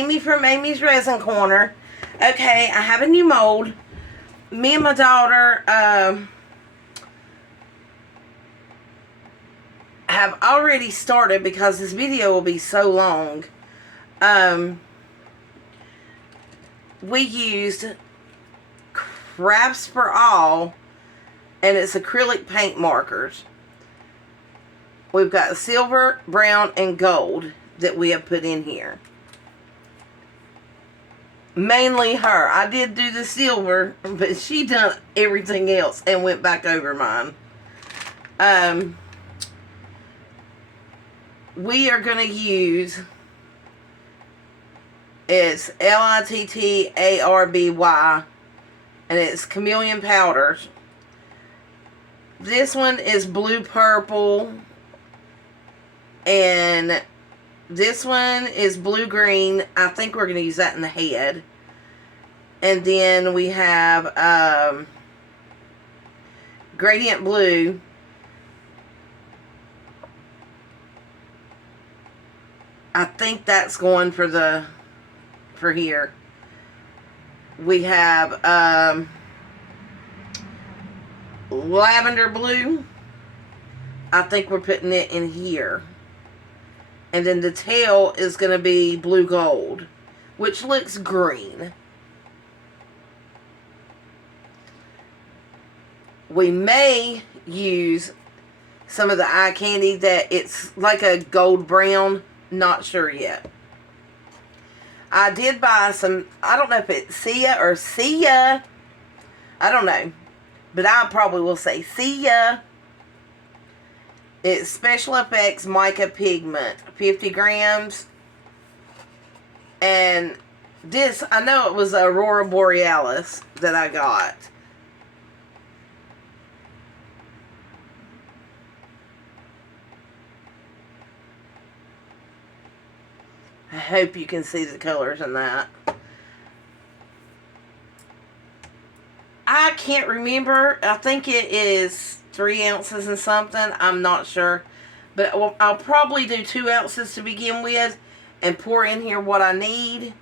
Amy from Amy's Resin Corner. Okay, I have a new mold. Me and my daughter have already started because this video will be so long. We used Crafts for All, and it's acrylic paint markers. We've got silver, brown, and gold that we have put in here. Mainly her. I did do the silver, but she done everything else and went back over mine. We are going to use, it's LITTARBY, and it's Chameleon Powders. This one is blue purple, and this one is blue green. I think we're going to use that in the head. And then we have gradient blue. I think that's going for here. We have lavender blue. I think we're putting it in here. And then the tail is going to be blue gold, which looks green. We may use some of the eye candy that it's like a gold brown. Not sure yet. I did buy some, I don't know if it's Sia or Sia. I don't know. But I probably will say Sia. It's Special Effects Mica Pigment. 50 grams. And this, I know it was Aurora Borealis that I got. I hope you can see the colors in that. I can't remember. I think it is 3 ounces and something. I'm not sure. But I'll probably do 2 ounces to begin with and pour in here what I need.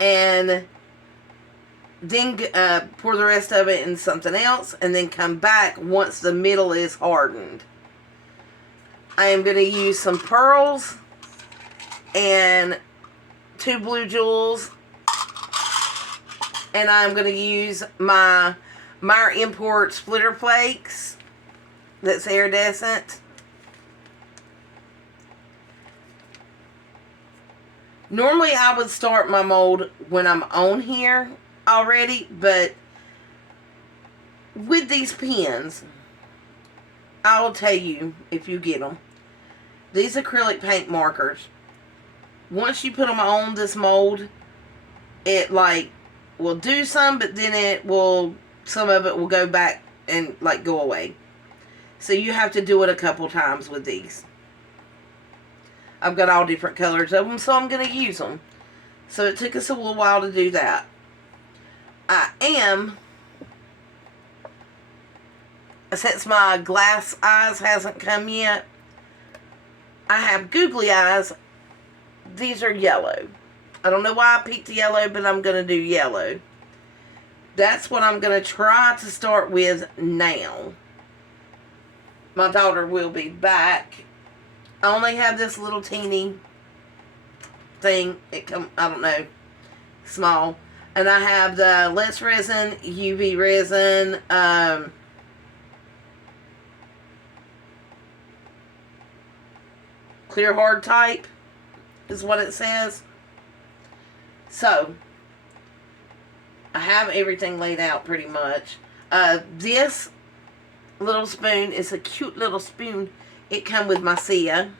And then pour the rest of it in something else. And then come back once the middle is hardened. I am going to use some pearls and 2 blue jewels, and I'm going to use my Meyer Import Splitter Flakes that's iridescent. Normally I would start my mold when I'm on here already, but with these pens, I'll tell you if you get them. These acrylic paint markers, once you put them on this mold, it like will do some, but then it will, some of it will go back and like go away. So you have to do it a couple times with these. I've got all different colors of them, so I'm going to use them. So it took us a little while to do that. Since my glass eyes hasn't come yet, I have googly eyes. These are yellow. I don't know why I picked yellow, but I'm going to do yellow. That's what I'm going to try to start with now. My daughter will be back. I only have this little teeny thing. I don't know, small. And I have the Let's Resin, UV Resin, clear hard type is what it says. So I have everything laid out pretty much. This little spoon is a cute little spoon. It come with my Sia.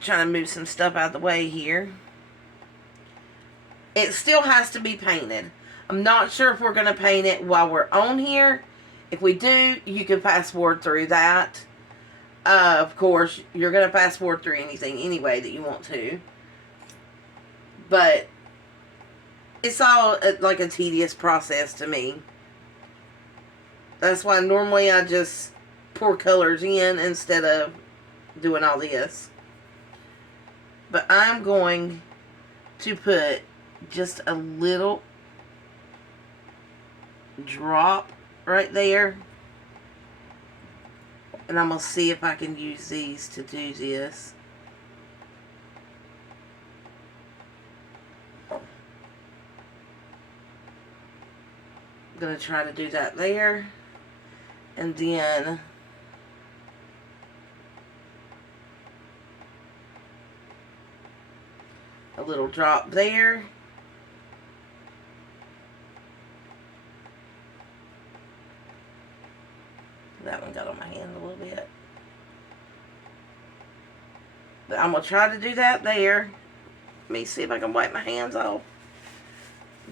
Trying to move some stuff out of the way here. It still has to be painted. I'm not sure if we're going to paint it while we're on here. If we do, you can fast forward through that. Of course, you're going to fast forward through anything anyway that you want to. But it's all like a tedious process to me. That's why normally I just pour colors in instead of doing all this. But I'm going to put just a little drop right there. And I'm going to see if I can use these to do this. I'm going to try to do that there. And then a little drop there. That one got on my hand a little bit. But I'm going to try to do that there. Let me see if I can wipe my hands off.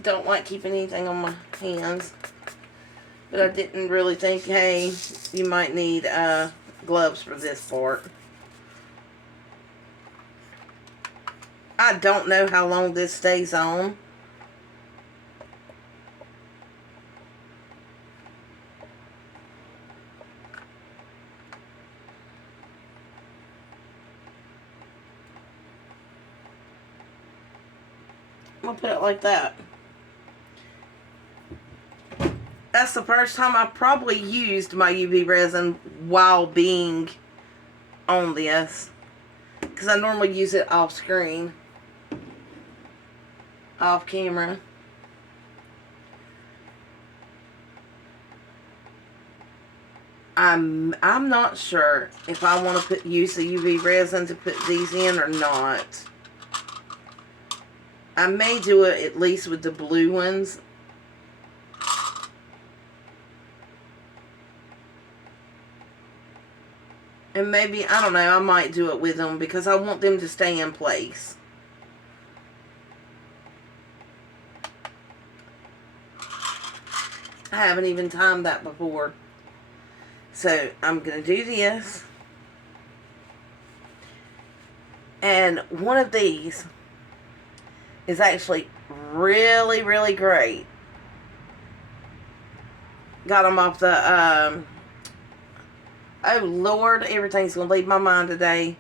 Don't like keeping anything on my hands. But I didn't really think, hey, you might need gloves for this part. I don't know how long this stays on. I'm going to put it like that. That's the first time I probably used my UV resin while being on this. Because I normally use it off screen. Off camera. I'm not sure if I want to use the UV resin to put these in or not. I may do it at least with the blue ones. And maybe, I don't know, I might do it with them because I want them to stay in place. I haven't even timed that before. So, I'm going to do this. And one of these is actually really, really great. Got them off the, oh Lord, everything's going to leave my mind today.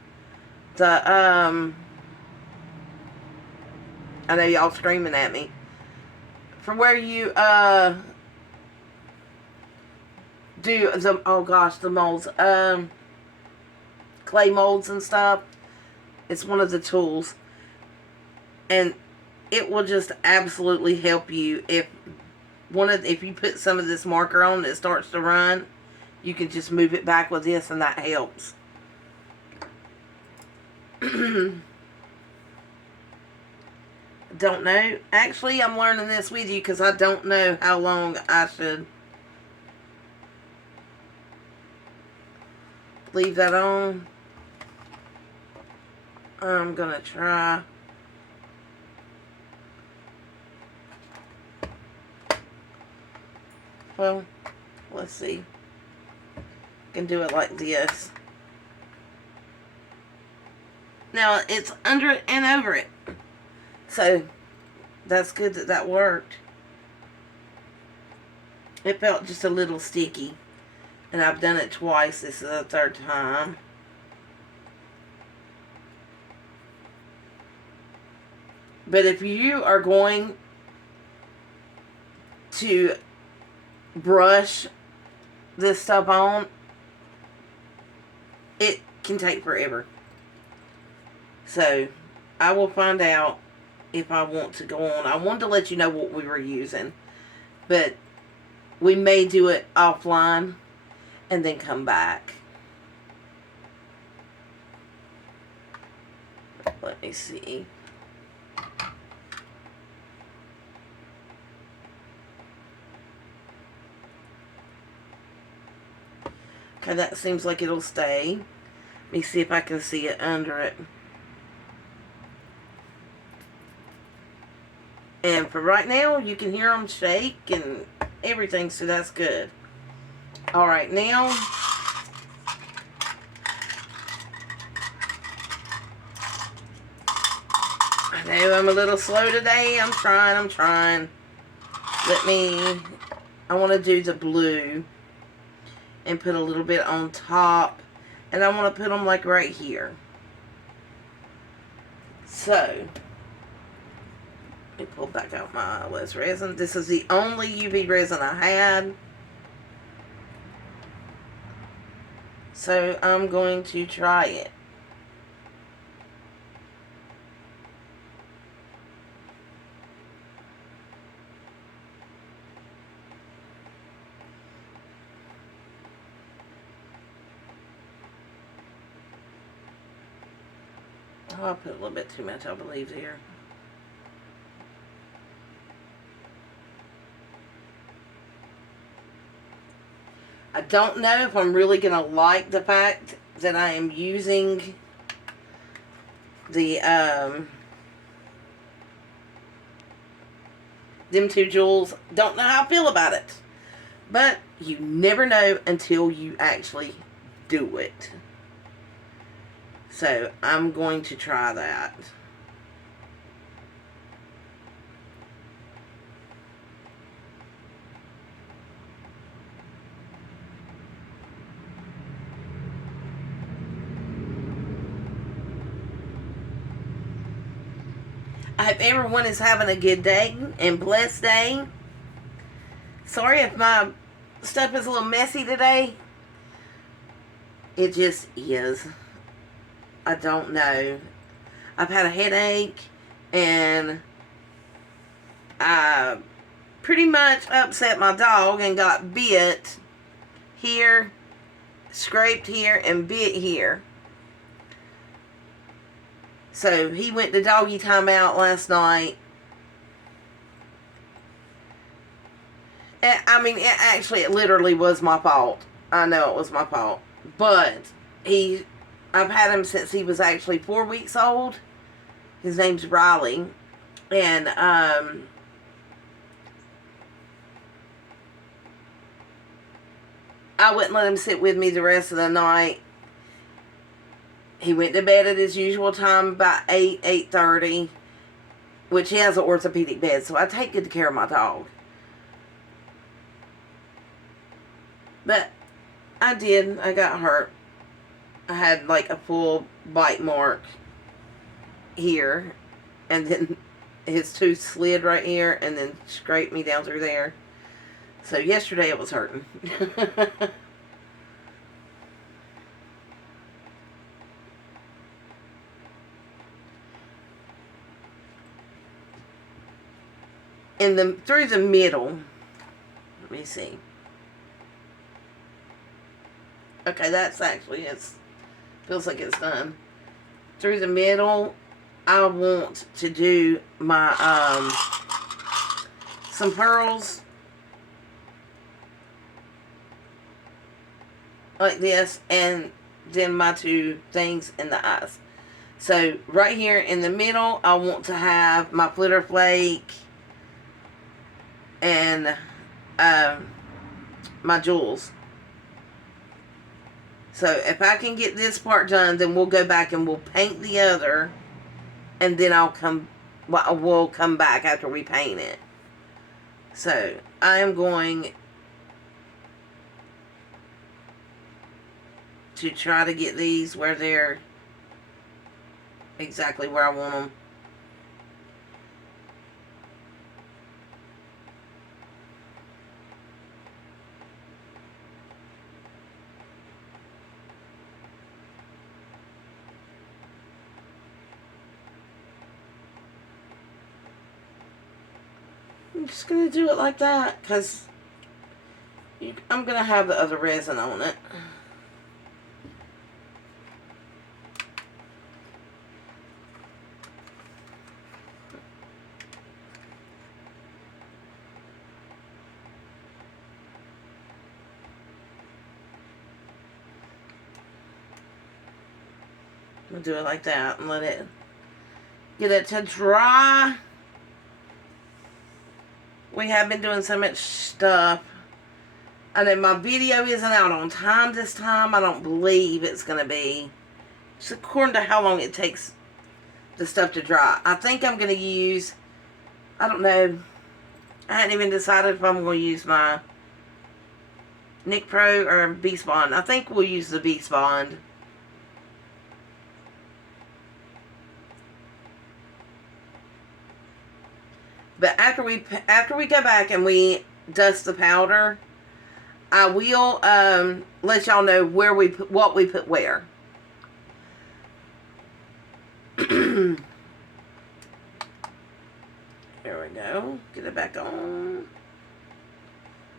I know y'all screaming at me. For where you, do the, oh gosh, the molds, clay molds and stuff. It's one of the tools. And it will just absolutely help you if you put some of this marker on and it starts to run, you can just move it back with this and that helps. Don't know. Actually, I'm learning this with you because I don't know how long I should leave that on. I'm going to try. Well, let's see. Can do it like this. Now it's under it and over it, so that's good that that worked. It felt just a little sticky, and I've done it twice. This is the third time. But if you are going to brush this stuff on, it can take forever. So, I will find out if I want to go on. I wanted to let you know what we were using. But we may do it offline and then come back. Let me see. Okay, that seems like it'll stay. Let me see if I can see it under it. And for right now, you can hear them shake and everything, so that's good. Alright, now I know I'm a little slow today. I'm trying. I want to do the blue and put a little bit on top And I want to put them like right here. So, let me pull back out my less resin. This is the only UV resin I had. So, I'm going to try it. Oh, I put a little bit too much, I believe, there. I don't know if I'm really going to like the fact that I am using the, them two jewels. Don't know how I feel about it. But you never know until you actually do it. So, I'm going to try that. I hope everyone is having a good day and blessed day. Sorry if my stuff is a little messy today. It just is. I don't know. I've had a headache and I pretty much upset my dog and got bit here, scraped here, and bit here. So he went to doggy timeout last night. And, I mean, it literally was my fault. I know it was my fault. But I've had him since he was actually 4 weeks old. His name's Riley. And, I wouldn't let him sit with me the rest of the night. He went to bed at his usual time, about 8:30. Which he has an orthopedic bed, so I take good care of my dog. But I did. I got hurt. I had like a full bite mark here, and then his tooth slid right here and then scraped me down through there. So yesterday it was hurting. Through the middle, let me see. Okay, that's actually, feels like it's done. Through the middle, I want to do my, some pearls. Like this, and then my two things in the eyes. So, right here in the middle, I want to have my flitter flake and, my jewels. So, if I can get this part done, then we'll go back and we'll paint the other. And then we'll come back after we paint it. So, I am going to try to get these where they're exactly where I want them. I'm just going to do it like that because I'm going to have the other resin on it. We'll do it like that and let it get it to dry. We have been doing so much stuff. I know my video isn't out on time this time. I don't believe it's going to be. Just according to how long it takes the stuff to dry. I think I'm going to use, I don't know. I hadn't even decided if I'm going to use my Nick Pro or Beast Bond. I think we'll use the Beast Bond. after we go back and we dust the powder, I will let y'all know where we put what we put where. There we go. Get it back on.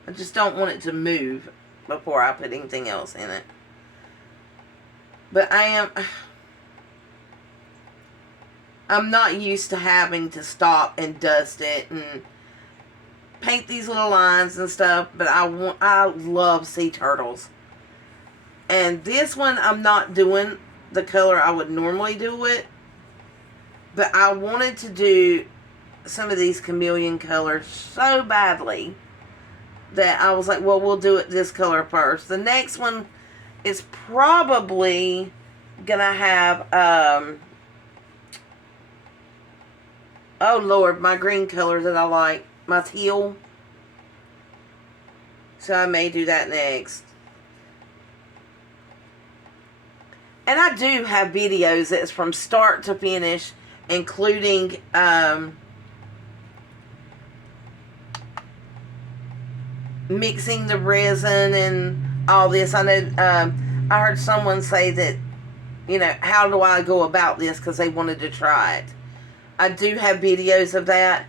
I just don't want it to move before I put anything else in it. But I'm not used to having to stop and dust it and paint these little lines and stuff, but I love sea turtles. And this one I'm not doing the color I would normally do it, but I wanted to do some of these chameleon colors so badly that I was like, well, we'll do it this color first. The next one is probably gonna have oh Lord, my green color that I like, my teal. So I may do that next. And I do have videos that's from start to finish, including mixing the resin and all this. I know I heard someone say that, you know, how do I go about this, because they wanted to try it. I do have videos of that.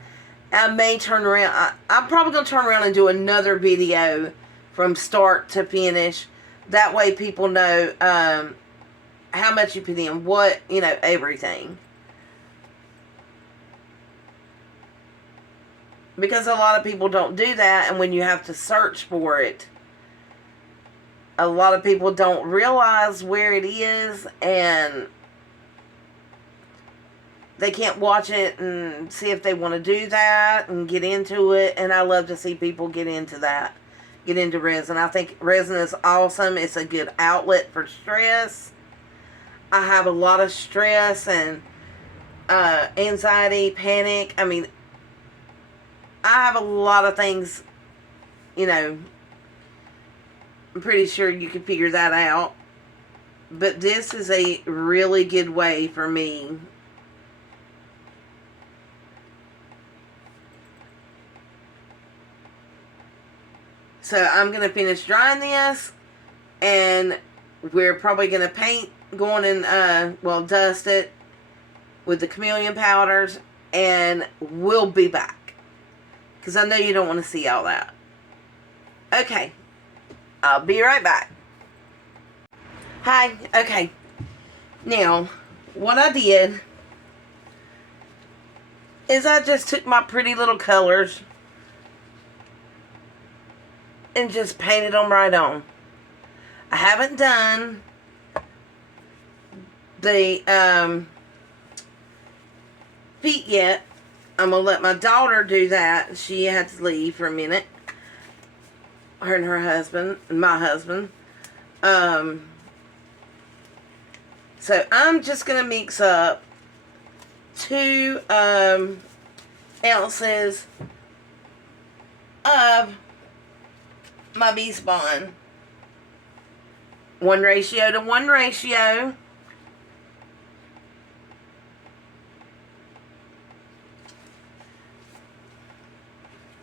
I may turn around. I'm probably going to turn around and do another video from start to finish. That way people know how much you put in, what, you know, everything. Because a lot of people don't do that, and when you have to search for it, a lot of people don't realize where it is, and they can't watch it and see if they want to do that and get into it. And I love to see people get into that, get into resin. I think resin is awesome. It's a good outlet for stress. I have a lot of stress and anxiety, panic. I mean, I have a lot of things, you know, I'm pretty sure you can figure that out. But this is a really good way for me So I'm going to finish drying this, and we're probably going to paint, going and, well, dust it with the chameleon powders, and we'll be back. Because I know you don't want to see all that. Okay. I'll be right back. Hi. Okay. Now, what I did is I just took my pretty little colors and just painted them right on. I haven't done the feet yet. I'm going to let my daughter do that. She had to leave for a minute. Her and her husband, and my husband. So I'm just going to mix up 2 ounces of my V-Spon. 1:1 ratio.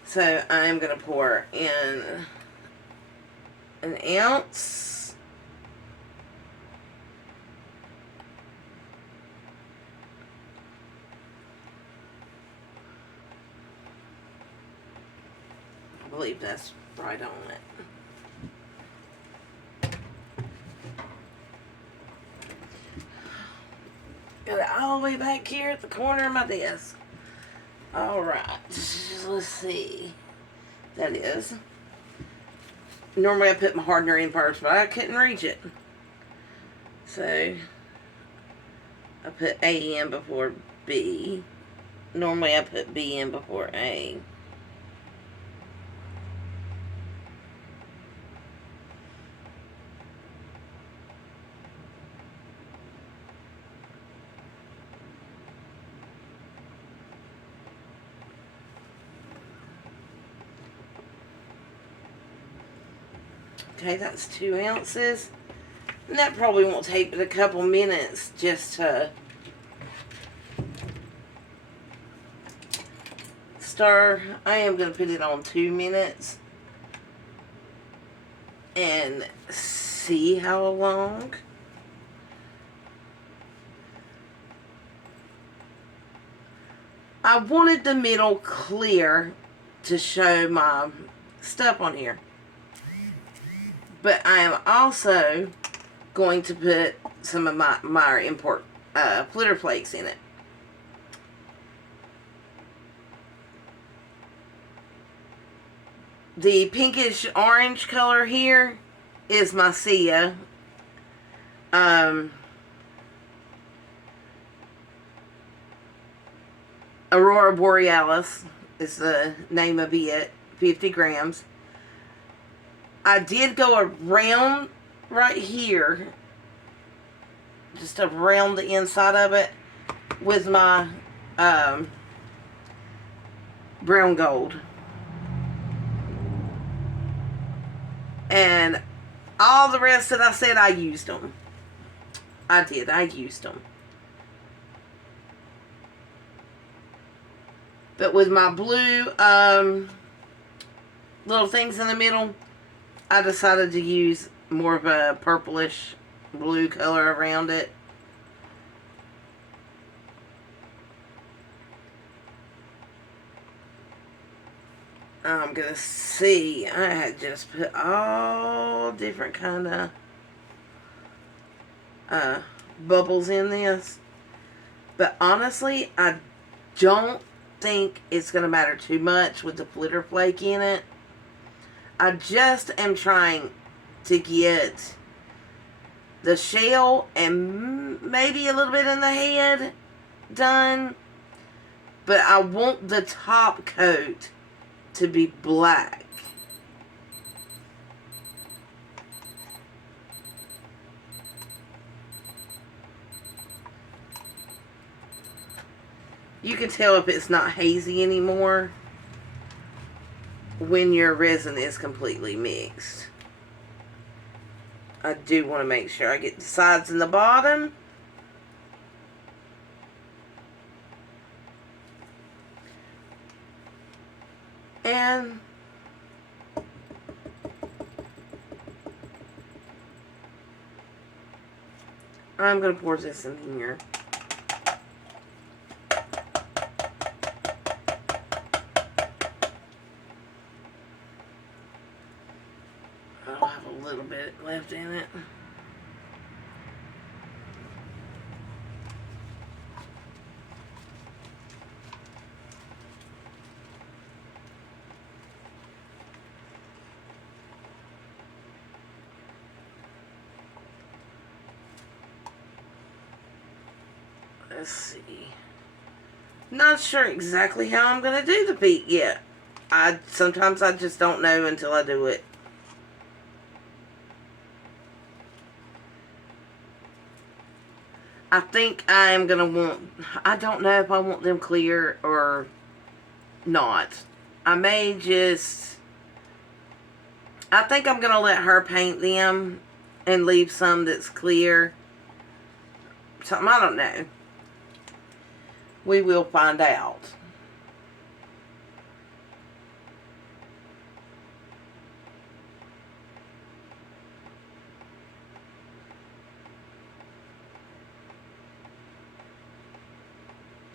So I'm going to pour in 1 ounce. I believe that's right on it. Got it all the way back here at the corner of my desk. Alright, let's see. That is. Normally I put my hardener in first, but I couldn't reach it. So, I put A in before B. Normally I put B in before A. Okay, that's 2 ounces. And that probably won't take but a couple minutes just to stir. I am going to put it on 2 minutes and see how long. I wanted the middle clear to show my stuff on here. But I am also going to put some of my import flitter flakes in it. The pinkish orange color here is my Sia. Aurora Borealis is the name of it. 50 grams. I did go around right here, just around the inside of it, with my brown gold. And all the rest that I said, I used them. I did. I used them. But with my blue little things in the middle, I decided to use more of a purplish blue color around it. I'm going to see. I had just put all different kind of bubbles in this. But honestly, I don't think it's going to matter too much with the flitter flake in it. I just am trying to get the shell and maybe a little bit in the head done. But I want the top coat to be black. You can tell if it's not hazy anymore when your resin is completely mixed. I do want to make sure I get the sides and the bottom. And I'm going to pour this in here. I'll have a little bit left in it. Let's see. Not sure exactly how I'm going to do the peak yet. Sometimes I just don't know until I do it. I think I am going to want... I don't know if I want them clear or not. I may just... I think I'm going to let her paint them and leave some that's clear. Something, I don't know. We will find out.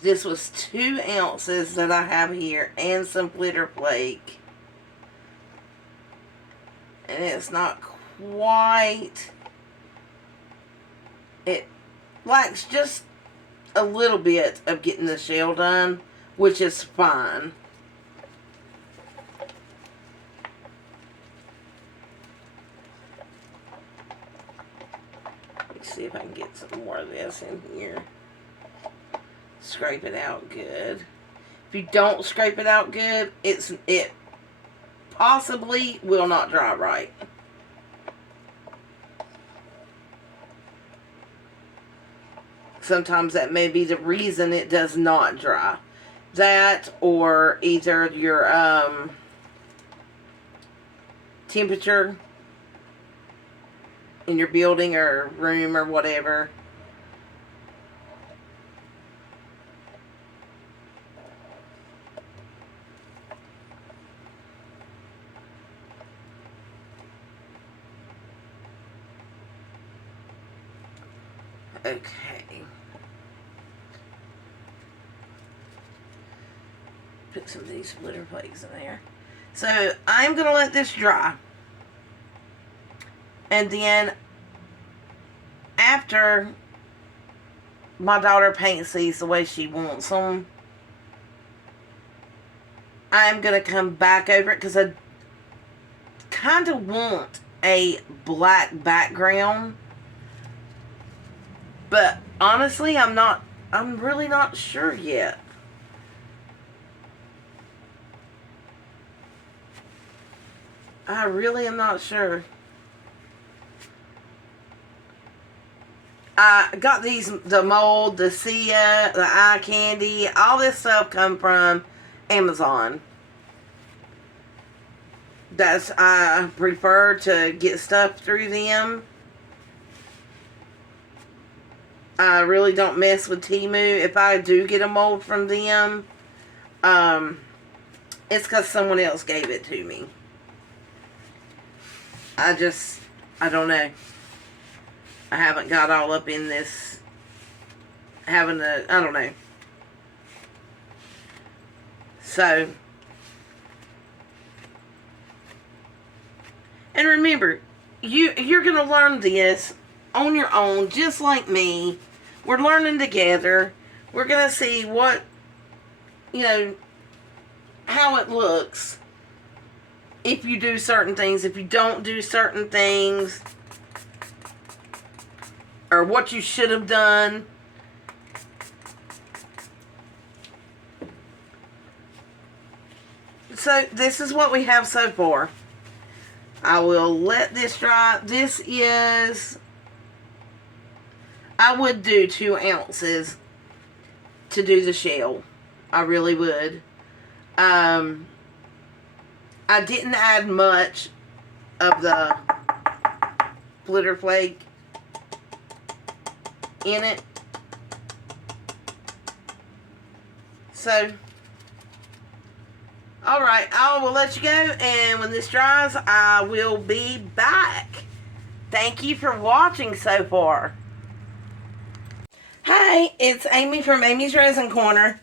This was 2 ounces that I have here and some flitter flake. And it's not quite... It lacks just a little bit of getting the shell done, which is fine. Let's see if I can get some more of this in here. Scrape it out good. If you don't scrape it out good, it possibly will not dry right. Sometimes that may be the reason it does not dry. That, or either your temperature in your building or room or whatever. Okay. Put some of these glitter flakes in there. So I'm going to let this dry. And then after my daughter paints these the way she wants them, I'm going to come back over it because I kind of want a black background. But honestly, I'm really not sure yet. I really am not sure. I got these, the mold, the Sia, the eye candy, all this stuff come from Amazon. I prefer to get stuff through them. I really don't mess with Temu. If I do get a mold from them, it's because someone else gave it to me. I don't know. I haven't got all up in this, I don't know. So, and remember, you're going to learn this on your own, just like me. We're learning together. We're going to see what, how it looks. If you do certain things, if you don't do certain things, or what you should have done. So this is what we have so far. I will let this dry. This is, I would do 2 ounces to do the shell. I really would. I didn't add much of the glitter flake in it. So, alright, I will let you go, and when this dries, I will be back. Thank you for watching so far. Hi, it's Amy from Amy's Resin Corner.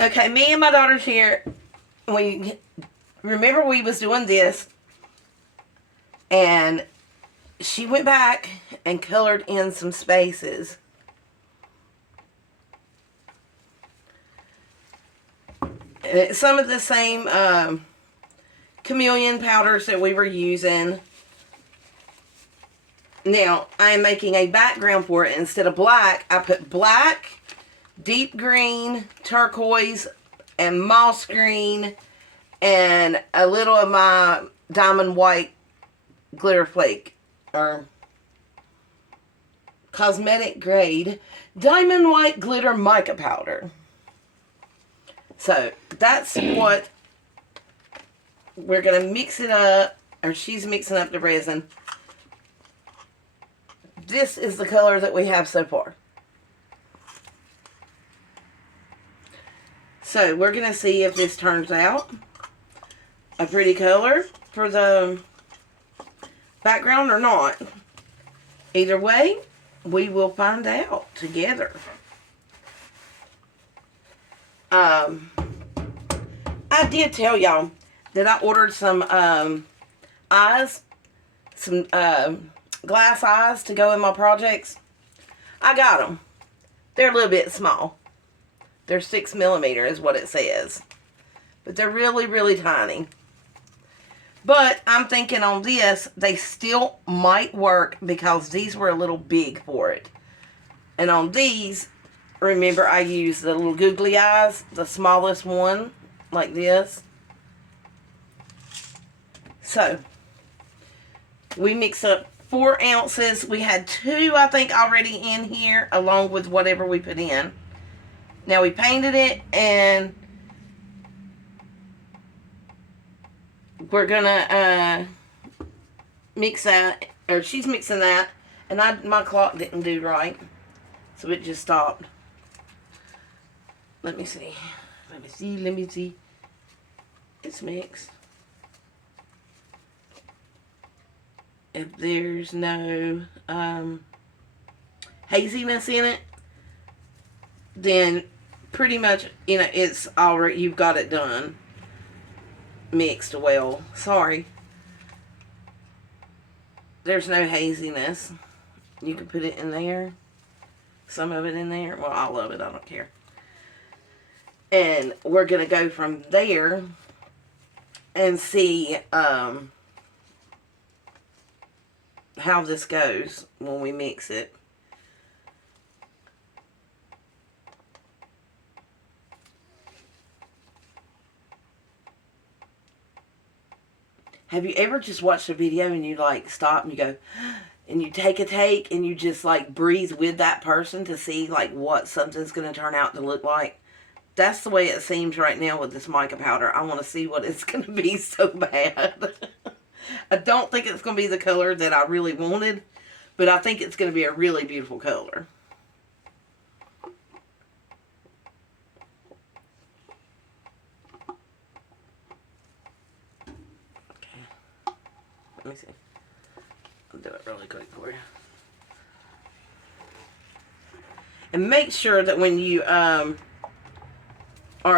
Okay, me and my daughter's here. Remember we was doing this, and she went back and colored in some spaces. It's some of the same chameleon powders that we were using. Now, I am making a background for it. Instead of black, I put black, deep green, turquoise, and moss green, and a little of my diamond white glitter flake, or cosmetic grade diamond white glitter mica powder. So that's what we're going to mix it up, or she's mixing up the resin. This is the color that we have so far. So we're going to see if this turns out a pretty color for the background or not. Either way, we will find out together. I did tell y'all that I ordered some eyes, some glass eyes to go in my projects. I got them. They're a little bit small. They're 6mm is what it says. But they're really, really tiny. But I'm thinking on this, they still might work because these were a little big for it. And on these, remember I used the little googly eyes, the smallest one, like this. So, we mix up 4 ounces. We had 2, I think, already in here, along with whatever we put in. Now, we painted it, and we're gonna mix that, or she's mixing that, and my clock didn't do right, so it just stopped. Let me see. Let me see. It's mixed. If there's no haziness in it, then pretty much, it's already, you've got it done. Mixed well. Sorry. There's no haziness. You can put it in there. Some of it in there. Well, all of it. I don't care. And we're going to go from there and see how this goes when we mix it. Have you ever just watched a video and you like stop and you go, and you take a take and you just like breathe with that person to see like what something's going to turn out to look like? That's the way it seems right now with this mica powder. I want to see what it's going to be so bad. I don't think it's going to be the color that I really wanted, but I think it's going to be a really beautiful color. Let me see. I'll do it really quick for you. And make sure that when you are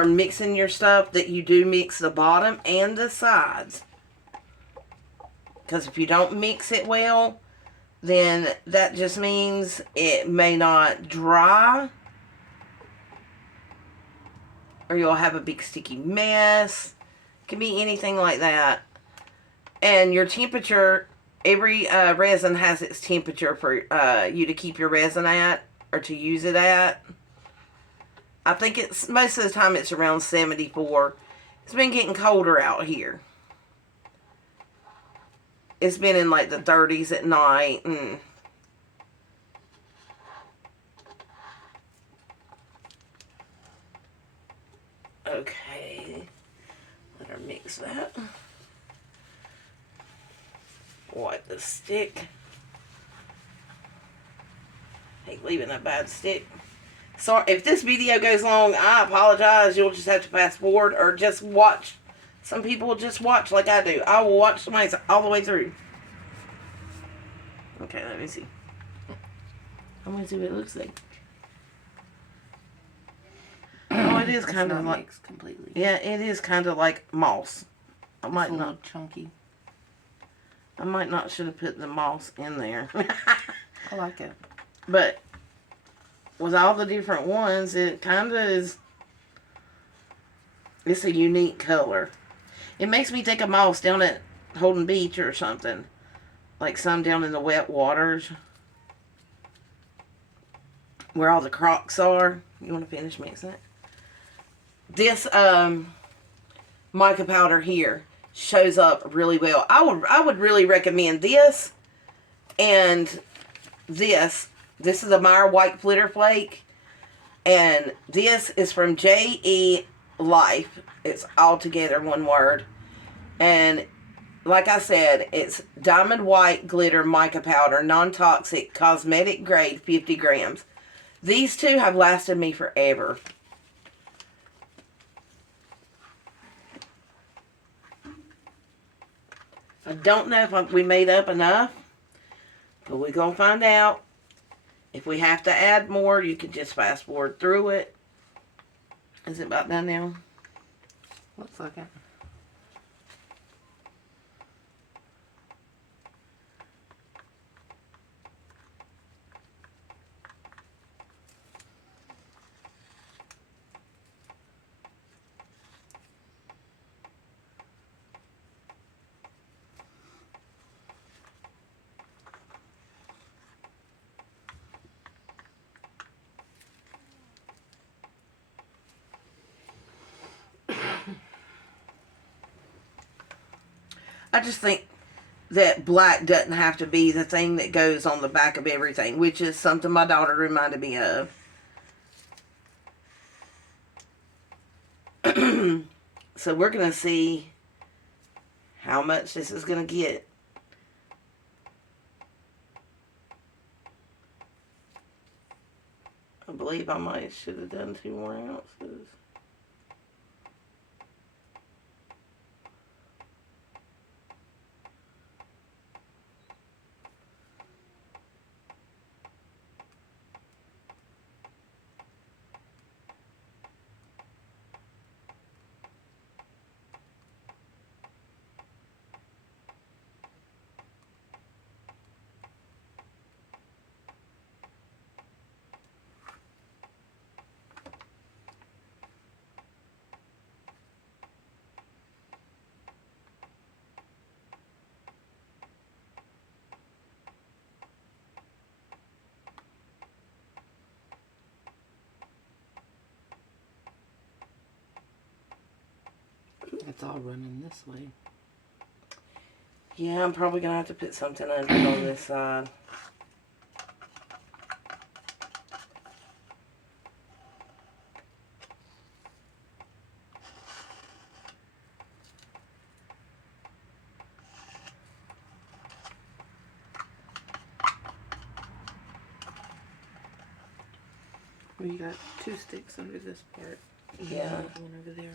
mixing your stuff that you do mix the bottom and the sides. Because if you don't mix it well, then that just means it may not dry. Or you'll have a big sticky mess. It can be anything like that. And your temperature, every resin has its temperature for you to keep your resin at, or to use it at. I think it's, most of the time it's around 74. It's been getting colder out here. It's been in like the 30s at night. And okay. Let her mix that. Wipe the stick. Hate leaving a bad stick. Sorry, if this video goes long, I apologize. You'll just have to fast forward or just watch. Some people just watch like I do. I will watch somebody all the way through. Okay, let me see. I'm going to see what it looks like. Oh, it is kind of like mixed completely. Yeah, it is kind of like moss. I might it's a not chunky. I might not should have put the moss in there. I like it. But with all the different ones, it kind of is. It's a unique color. It makes me think of moss down at Holden Beach or something. Like some down in the wet waters. Where all the crocs are. You want to finish mixing it? This mica powder here shows up really well. I would really recommend this and this. This is a Meyer White Flitter Flake. And this is from J.E. Life. It's all together one word. And like I said, it's Diamond White Glitter Mica Powder, non-toxic, cosmetic grade, 50 grams. These two have lasted me forever. I don't know if we made up enough, but we're going to find out. If we have to add more, you can just fast forward through it. Is it about done now? Looks like it. I just think that black doesn't have to be the thing that goes on the back of everything, which is something my daughter reminded me of. So we're going to see how much this is going to get. I believe I might should have done 2 more ounces. It's all running this way. Yeah, I'm probably going to have to put something under it on this side. Well, you got 2 sticks under this part. Yeah. One over there.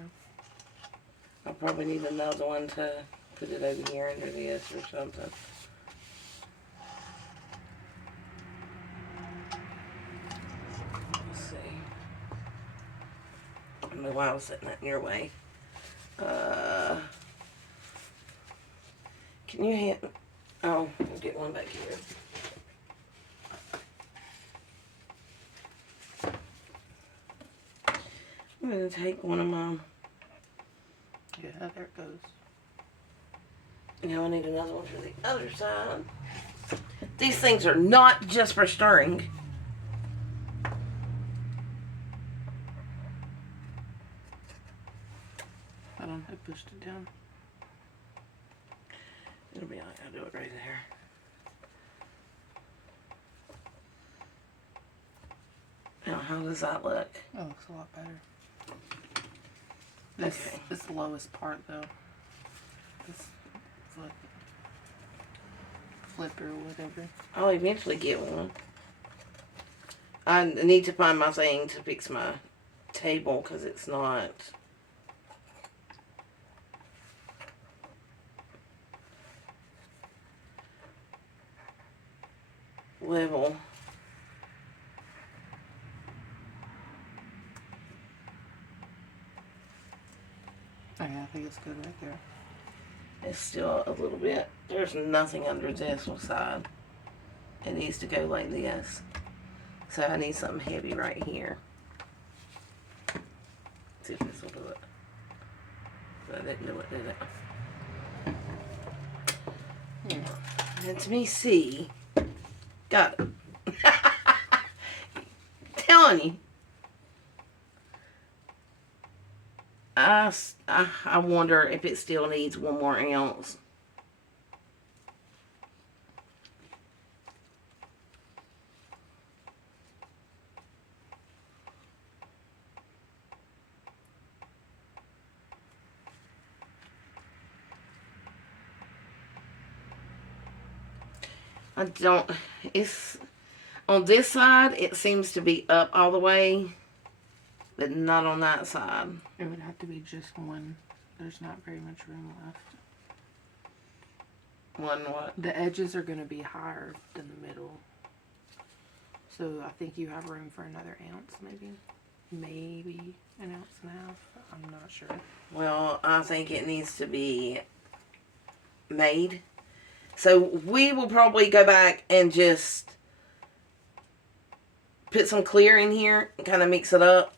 I'll probably need another one to put it over here under this or something. Let's see. I don't know why I was setting that in your way. Can you hit? Oh, I'll get one back here. I'm going to take one of my... Yeah, there it goes. Now I need another one for the other side. These things are not just for stirring. I don't have pushed it down. It'll be alright, I'll do it right there. Now, how does that look? Oh, it looks a lot better. This is the lowest part, though. This flip or whatever. I'll eventually get one. I need to find my thing to fix my table because it's not level. Oh, yeah, I think it's good right there. It's still a little bit. There's nothing under this side. It needs to go like this. So I need something heavy right here. Let's see if this will do it. That didn't do it, did it? Let me see. Got it. Telling you. I wonder if it still needs 1 more ounce. I don't, it's, on this side, it seems to be up all the way, but not on that side. It would have to be just one. There's not very much room left. One what? The edges are going to be higher than the middle. So I think you have room for another ounce, maybe. Maybe an ounce and a half. I'm not sure. Well, I think it needs to be made. So we will probably go back and just put some clear in here and kind of mix it up.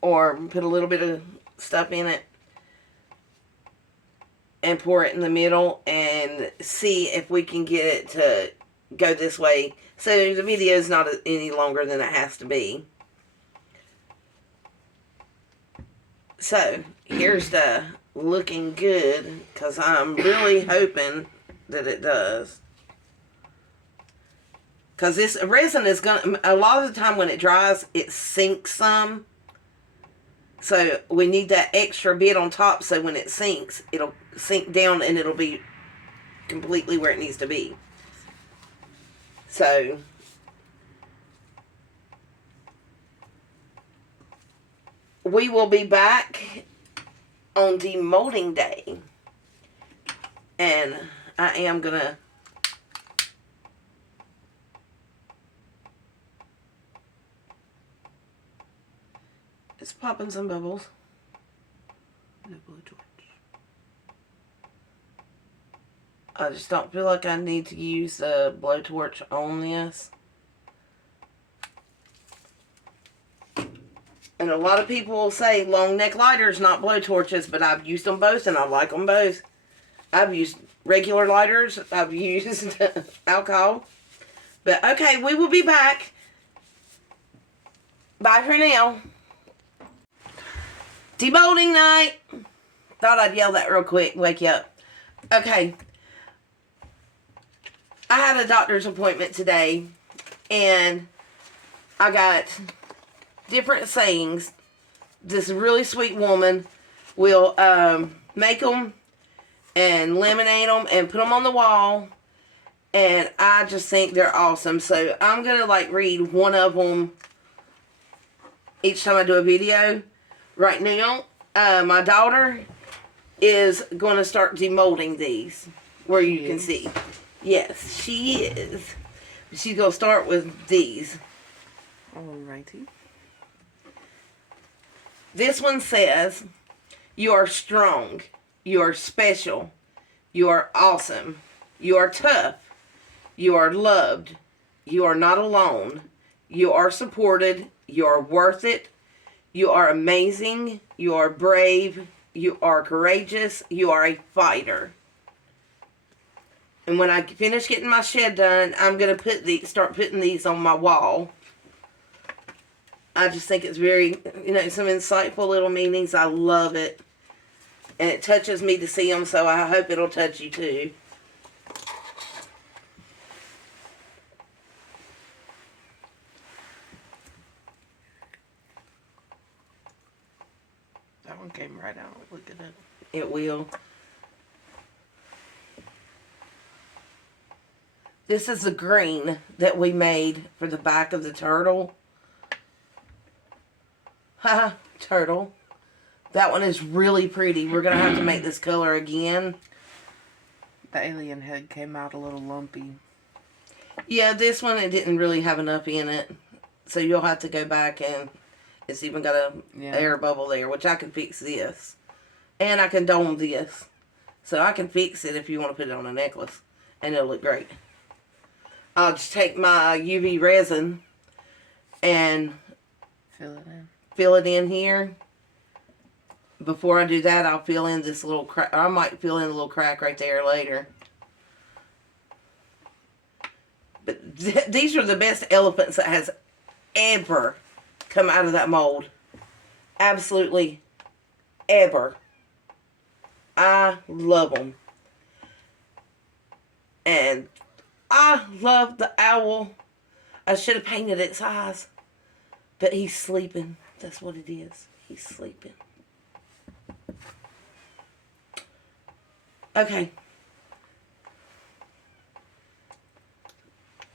Or put a little bit of stuff in it. And pour it in the middle and see if we can get it to go this way. So the video is not any longer than it has to be. So here's the looking good because I'm really hoping that it does. Because this resin is going to, a lot of the time when it dries, it sinks some. So we need that extra bit on top so when it sinks, it'll sink down and it'll be completely where it needs to be. So we will be back on demolding day. And I am going to it's popping some bubbles. The blowtorch. I just don't feel like I need to use the blowtorch on this. And a lot of people will say long neck lighters, not blowtorches, but I've used them both and I like them both. I've used regular lighters. I've used alcohol. But okay, we will be back. Bye for now. Demolding night. Thought I'd yell that real quick, wake you up. Okay. I had a doctor's appointment today, and I got different sayings. This really sweet woman will make them and laminate them and put them on the wall, and I just think they're awesome. So I'm going to like read one of them each time I do a video. Right now, my daughter is going to start demolding these, where you can see. Yes, she is. She's going to start with these. Alrighty. This one says, you are strong. You are special. You are awesome. You are tough. You are loved. You are not alone. You are supported. You are worth it. You are amazing. You are brave. You are courageous. You are a fighter. And when I finish getting my shed done, I'm going to start putting these on my wall. I just think it's very, some insightful little meanings. I love it. And it touches me to see them, so I hope it'll touch you too. That one came right out. Look at it. It will. This is the green that we made for the back of the turtle. Haha, turtle. That one is really pretty. We're going to have to make this color again. The alien head came out a little lumpy. Yeah, this one, it didn't really have enough in it. So you'll have to go back, and it's even got a air bubble there, which I can fix this. And I can dome this. So I can fix it if you want to put it on a necklace. And it'll look great. I'll just take my UV resin and fill it in here. Before I do that, I'll fill in this little crack. I might fill in a little crack right there later. But these are the best elephants that has ever come out of that mold. Absolutely ever. I love them. And I love the owl. I should have painted its eyes. But he's sleeping. That's what it is. He's sleeping. Okay.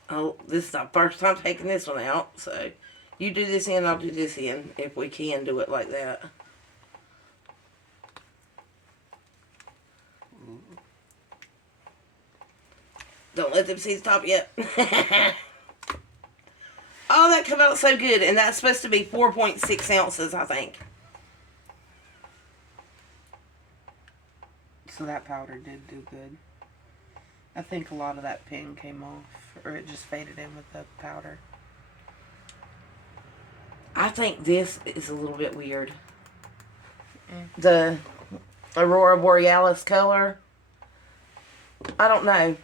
Oh, this is our first time taking this one out. So you do this in, I'll do this in. If we can do it like that. Don't let them see the top yet. Oh, that came out so good. And that's supposed to be 4.6 ounces, I think. So that powder did do good. I think a lot of that pin came off. Or it just faded in with the powder. I think this is a little bit weird. The Aurora Borealis color. I don't know.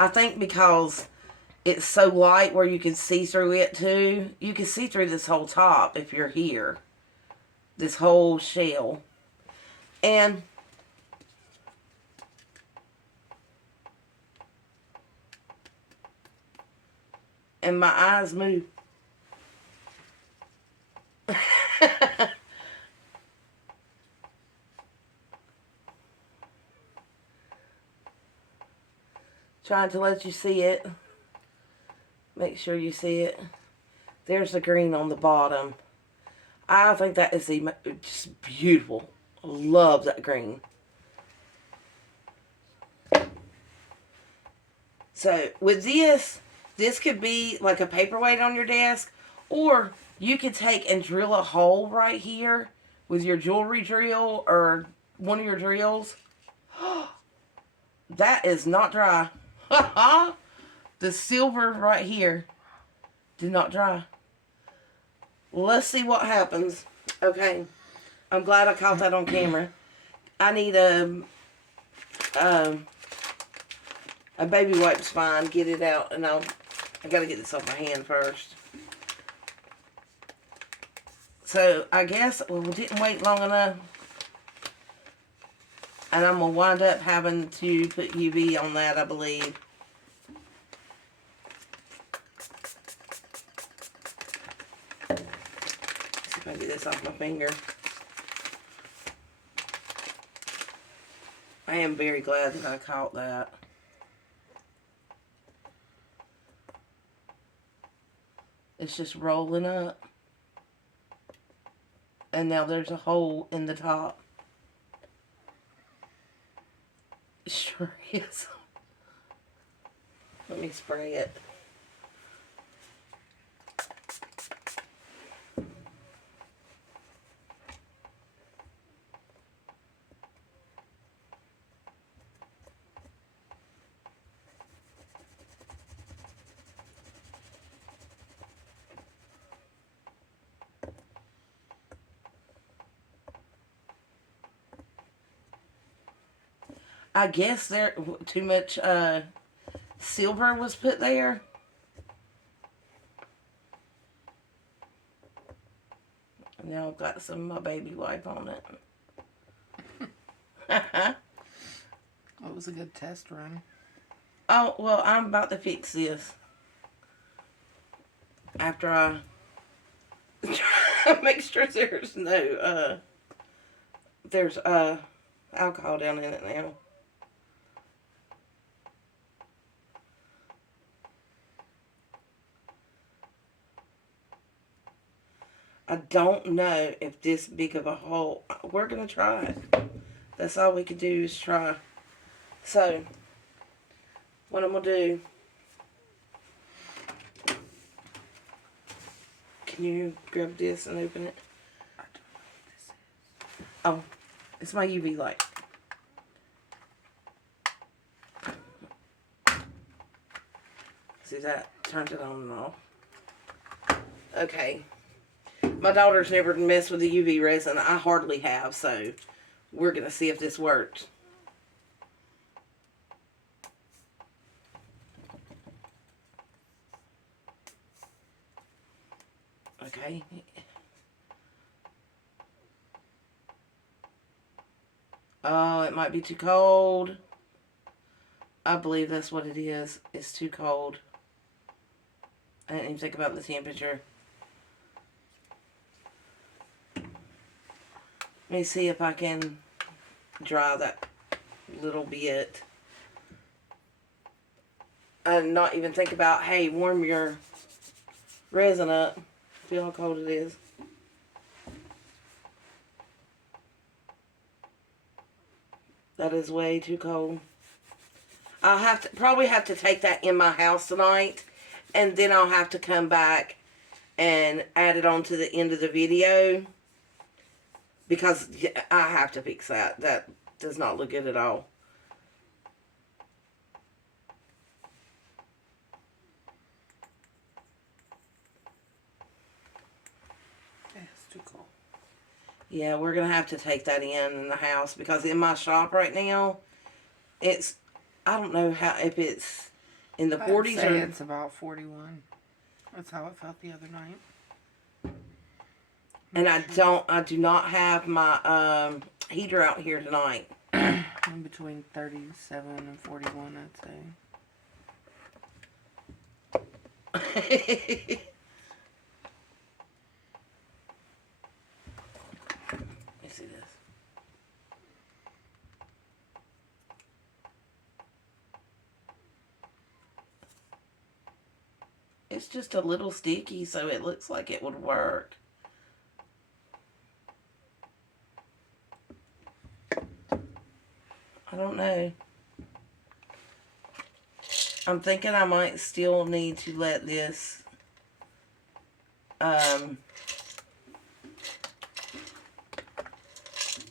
I think because it's so light where you can see through it too. You can see through this whole top if you're here. This whole shell. And my eyes move. Trying to let you see it. Make sure you see it. There's the green on the bottom. I think that is just beautiful. I love that green. So with this could be like a paperweight on your desk, or you could take and drill a hole right here with your jewelry drill or one of your drills. That is not dry. The silver right here did not dry. Let's see what happens. Okay. I'm glad I caught that on camera. I need a baby wipe's fine. Get it out, and I gotta get this off my hand first. So I guess we didn't wait long enough. And I'm going to wind up having to put UV on that, I believe. Let's see if I can get this off my finger. I am very glad that I caught that. It's just rolling up. And now there's a hole in the top. It sure is. Let me spray it. I guess there too much silver was put there. Now I've got some of my baby wipe on it. It was a good test run. Oh, well, I'm about to fix this. After I make sure there's no, there's alcohol down in it now. I don't know if this big of a hole. We're going to try it. That's all we can do is try. So, what I'm going to do. Can you grab this and open it? I don't know what this is. Oh, it's my UV light. See that? Turned it on and off. Okay. My daughter's never messed with the UV resin. I hardly have, so we're going to see if this works. Okay. Oh, it might be too cold. I believe that's what it is. It's too cold. I didn't even think about the temperature. Let me see if I can dry that little bit. And not even think about, hey, warm your resin up. Feel how cold it is. That is way too cold. I'll probably have to take that in my house tonight. And then I'll have to come back and add it on to the end of the video. Because I have to fix that. That does not look good at all. It's too cold. Yeah, we're going to have to take that in the house. Because in my shop right now, it's, I don't know how, if it's in the 40s or... It's about 41. That's how it felt the other night. And I do not have my heater out here tonight. In between 37 and 41, I'd say. Let me see this. It's just a little sticky, so it looks like it would work. I don't know. I'm thinking I might still need to let this I'm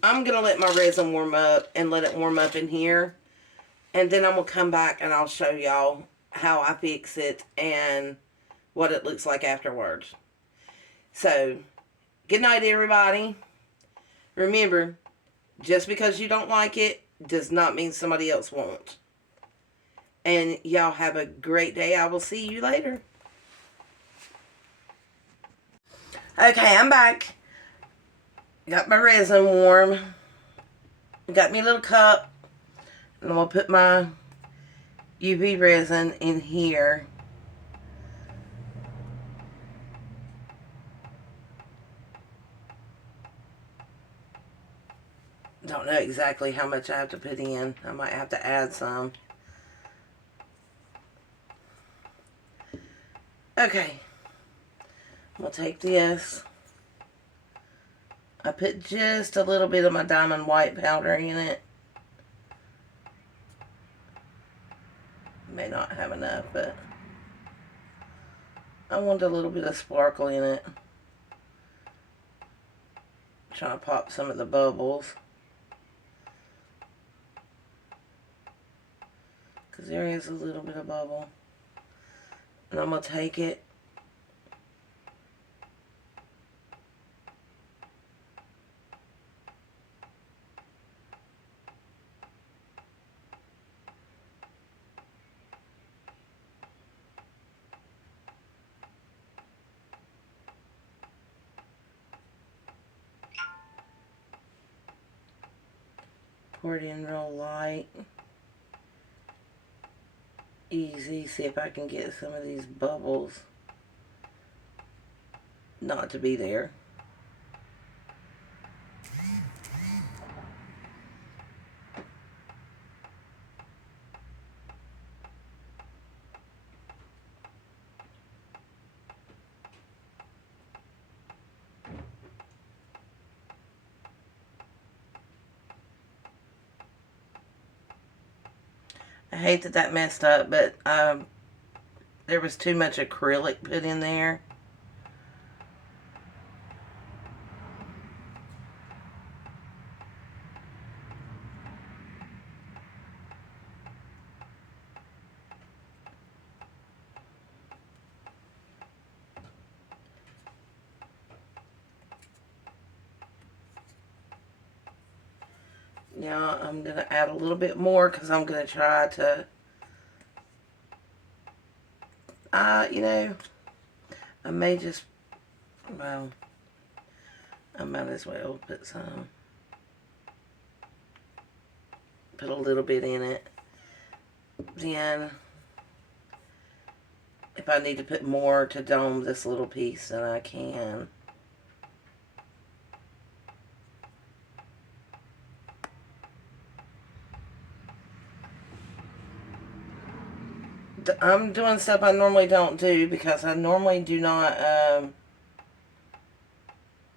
going to let my resin warm up and let it warm up in here. And then I'm going to come back and I'll show y'all how I fix it and what it looks like afterwards. So, good night everybody. Remember, just because you don't like it does not mean somebody else won't. And y'all have a great day. I will see you later. Okay, I'm back. Got my resin warm. Got me a little cup. And I'm going to put my UV resin in here. Don't know exactly how much I have to put in. I might have to add some. Okay. I'm going to take this. I put just a little bit of my diamond white powder in it. May not have enough, but I want a little bit of sparkle in it. Trying to pop some of the bubbles. Because there is a little bit of bubble. And I'm going to take it. Pour it in real light. Easy. See if I can get some of these bubbles not to be there. I hate that that messed up, but there was too much acrylic put in there. Now I'm going to add a little bit more because I'm going to try to, you know, I may just, well, I might as well put some, put a little bit in it. Then, if I need to put more to dome this little piece, then I can. I'm doing stuff I normally don't do because I normally do not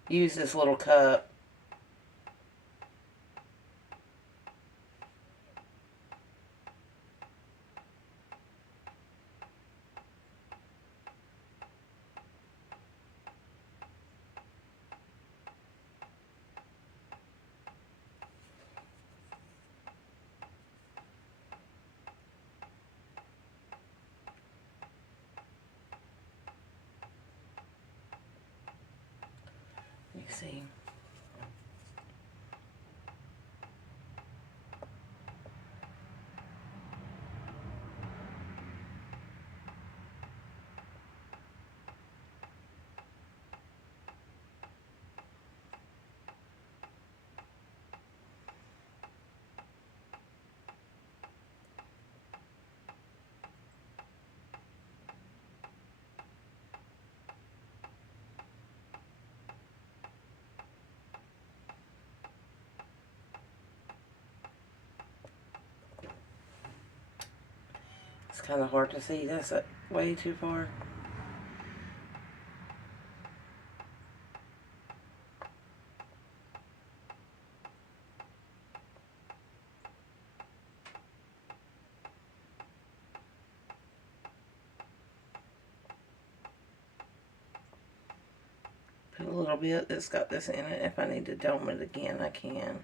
use this little cup. You see. It's kind of hard to see. That's way too far. Put a little bit that's got this in it. If I need to dome it again, I can.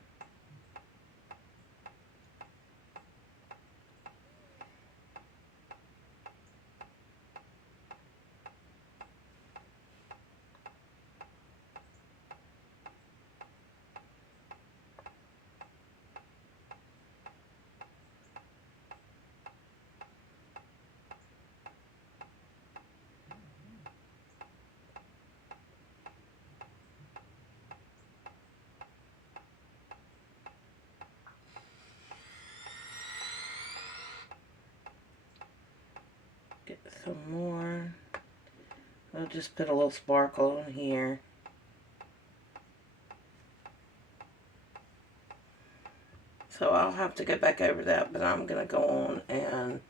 Get some more. I'll just put a little sparkle in here. So I'll have to go back over that, but I'm going to go on and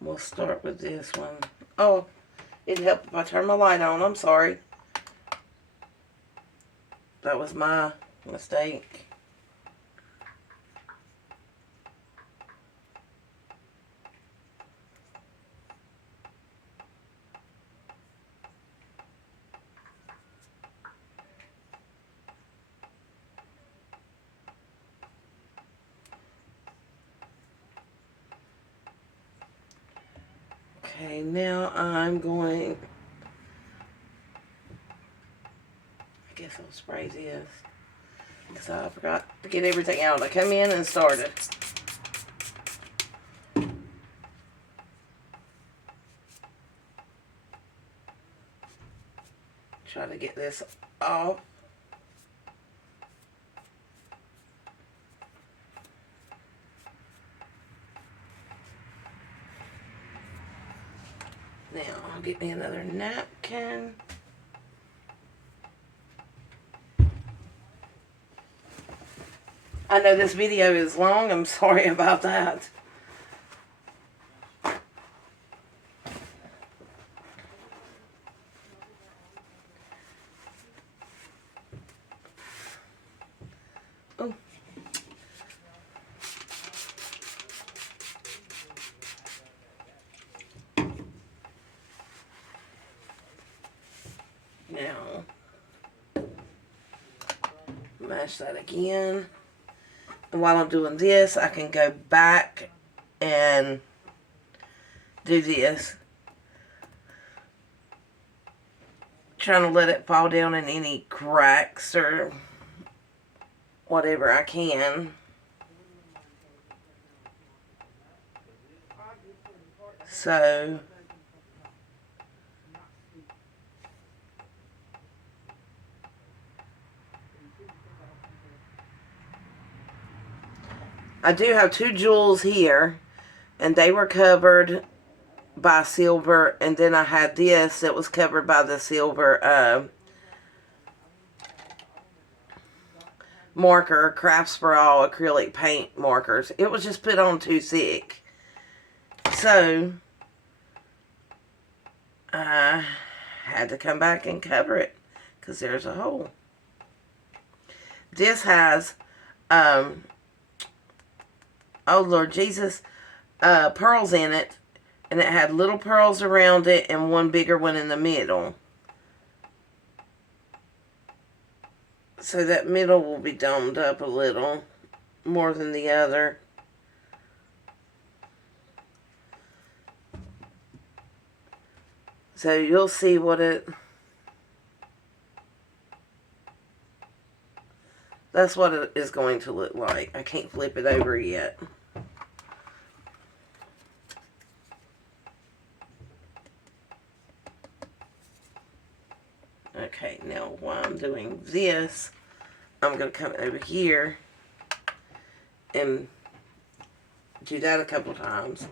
we'll start with this one. Oh, it'd help if I turn my light on. I'm sorry. That was my mistake. Okay, now I'm going, I guess I'll spray this, because I forgot to get everything out. I come in and started. Try to get this off. Now, I'll get me another napkin. I know this video is long. I'm sorry about that. Oh. Now, mash that again. And while I'm doing this, I can go back and do this. Trying to let it fall down in any cracks or whatever I can. So, I do have 2 jewels here, and they were covered by silver, and then I had this that was covered by the silver marker, Crafts for All acrylic paint markers. It was just put on too thick. So, I had to come back and cover it, because there's a hole. This has, oh Lord Jesus, pearls in it, and it had little pearls around it and one bigger one in the middle. So that middle will be domed up a little more than the other. So you'll see what that's what it is going to look like. I can't flip it over yet. Okay, now while I'm doing this, I'm going to come over here and do that a couple times.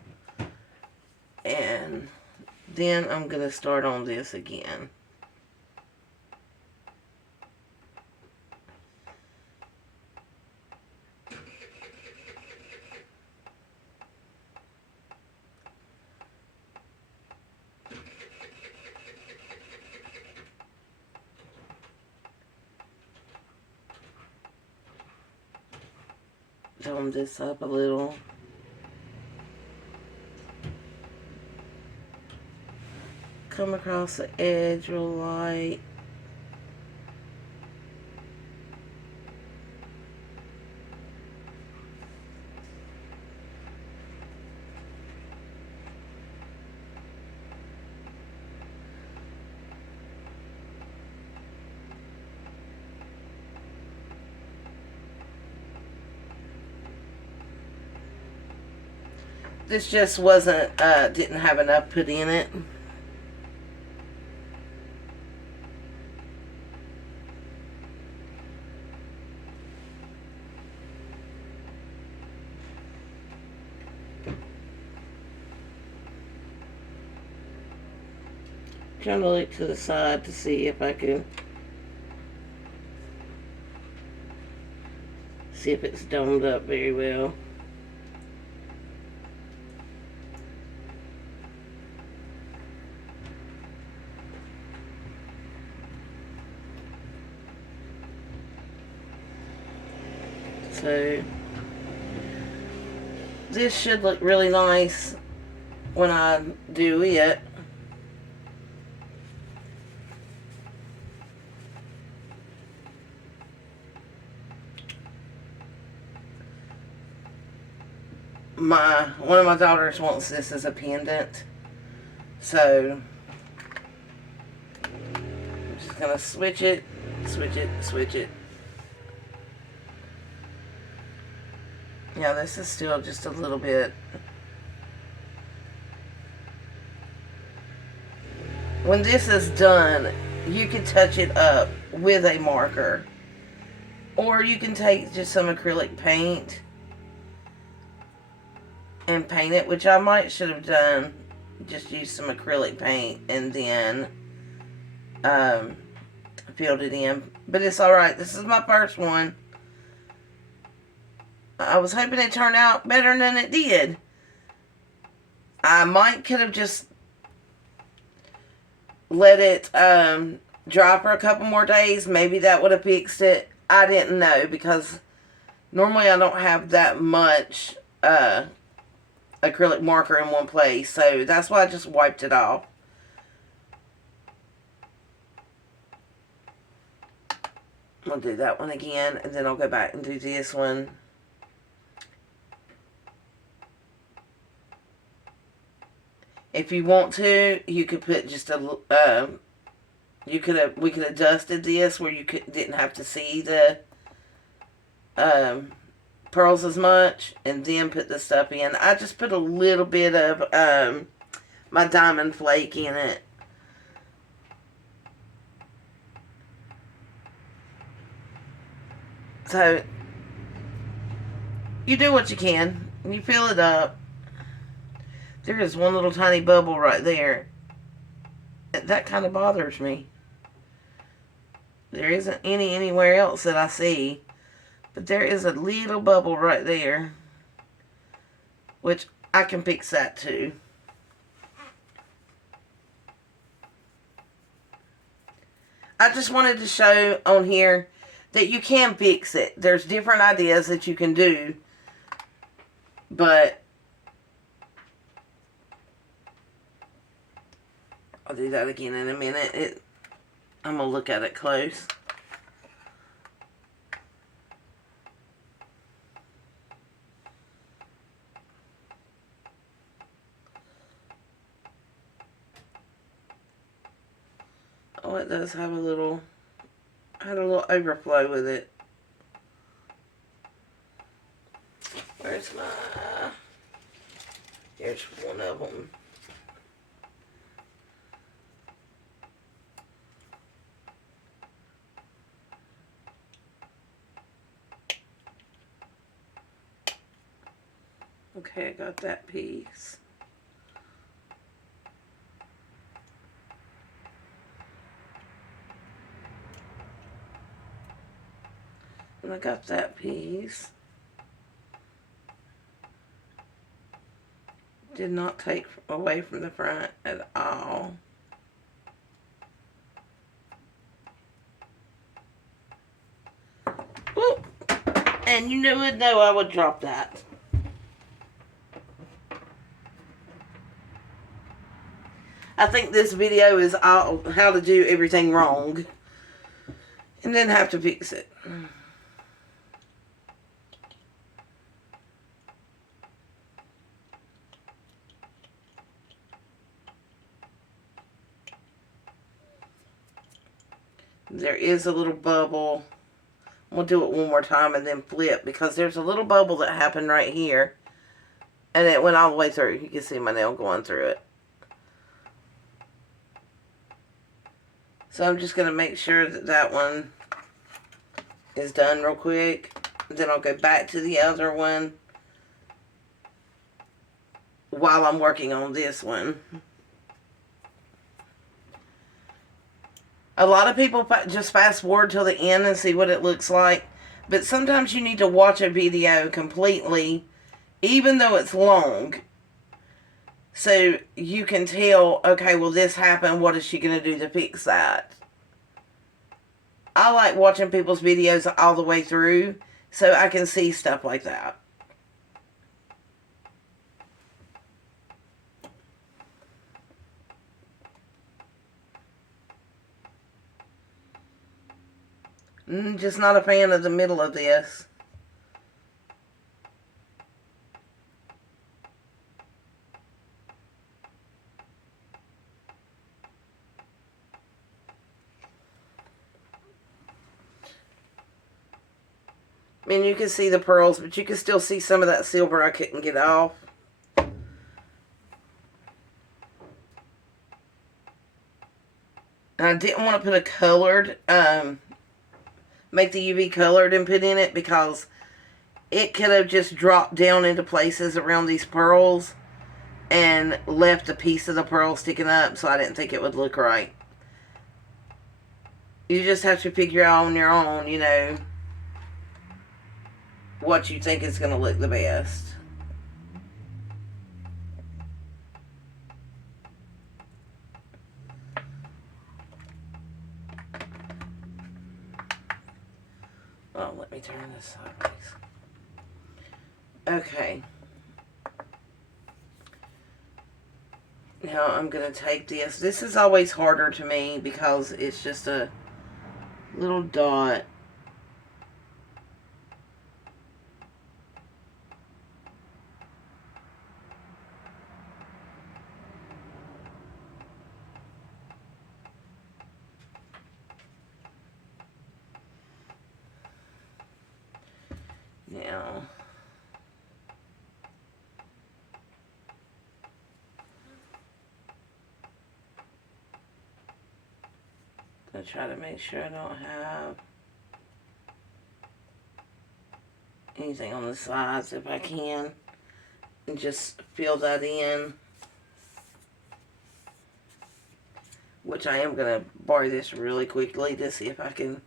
And then I'm going to start on this again. Dome this up a little. Come across the edge real light. This just wasn't, didn't have enough put in it. Trying to look to the side to see if I can see if it's domed up very well. So this should look really nice when I do it. One of my daughters wants this as a pendant, so I'm just gonna switch it, switch it, switch it. Yeah, this is still just a little bit. When this is done, you can touch it up with a marker, or you can take just some acrylic paint and paint it, which I might should have done. Just use some acrylic paint and then filled it in. But it's alright. This is my first one. I was hoping it turned out better than it did. I might could have just let it dry for a couple more days. Maybe that would have fixed it. I didn't know, because normally I don't have that much acrylic marker in one place, so that's why I just wiped it off. I'll do that one again, and then I'll go back and do this one. If you want to, you could put just a we could have dusted this where you didn't have to see the pearls as much, and then put the stuff in. I just put a little bit of my diamond flake in it. So you do what you can, and you fill it up. There is one little tiny bubble right there. That kind of bothers me. There isn't any anywhere else that I see. But there is a little bubble right there, which I can fix that too. I just wanted to show on here that you can fix it. There's different ideas that you can do, but I'll do that again in a minute. I'm going to look at it close. Oh, it does have a little, had a little overflow with it. Where's my, here's one of them. Okay, I got that piece. And I got that piece. Did not take away from the front at all. Whoop! And you would know I would drop that. I think this video is all how to do everything wrong and then have to fix it. There is a little bubble. We'll do it one more time and then flip, because there's a little bubble that happened right here and it went all the way through. You can see my nail going through it. So I'm just going to make sure that that one is done real quick. Then I'll go back to the other one while I'm working on this one. A lot of people just fast forward till the end and see what it looks like. But sometimes you need to watch a video completely, even though it's long, so you can tell, okay, well, this happened. What is she going to do to fix that? I like watching people's videos all the way through so I can see stuff like that. Just not a fan of the middle of this. I mean, you can see the pearls, but you can still see some of that silver I couldn't get off. And I didn't want to put a colored, make the UV colored and put in it, because it could have just dropped down into places around these pearls and left a piece of the pearl sticking up, so I didn't think it would look right. You just have to figure out on your own, you know, what you think is going to look the best. Oh, let me turn this sideways. Okay. Now I'm going to take this. This is always harder to me because it's just a little dot. Now, I try to make sure I don't have anything on the sides if I can, and just fill that in, which I am going to borrow this really quickly to see if I can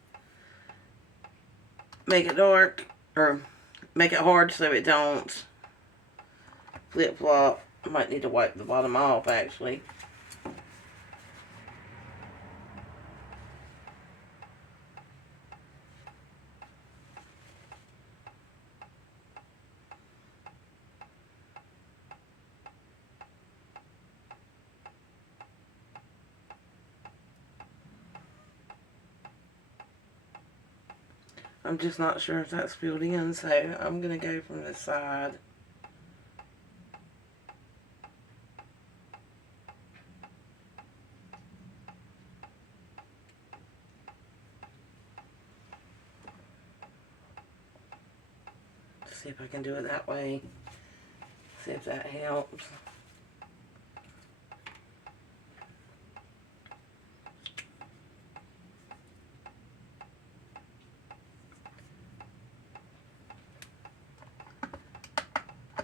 make it dark, or make it hard so it don't flip-flop. I might need to wipe the bottom off, actually. I'm just not sure if that's filled in, so I'm going to go from this side. See if I can do it that way. See if that helps.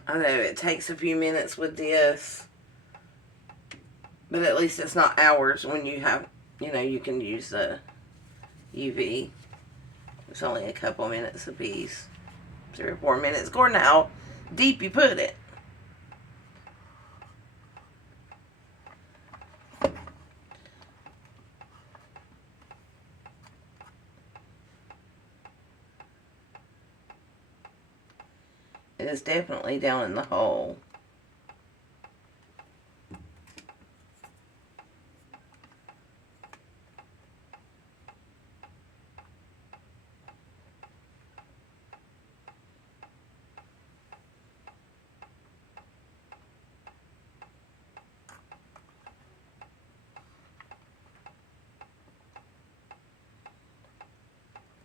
I know it takes a few minutes with this, but at least it's not hours when you have, you know, you can use the UV. It's only a couple minutes a piece. 3 or 4 minutes, according to how deep you put it. It is definitely down in the hole.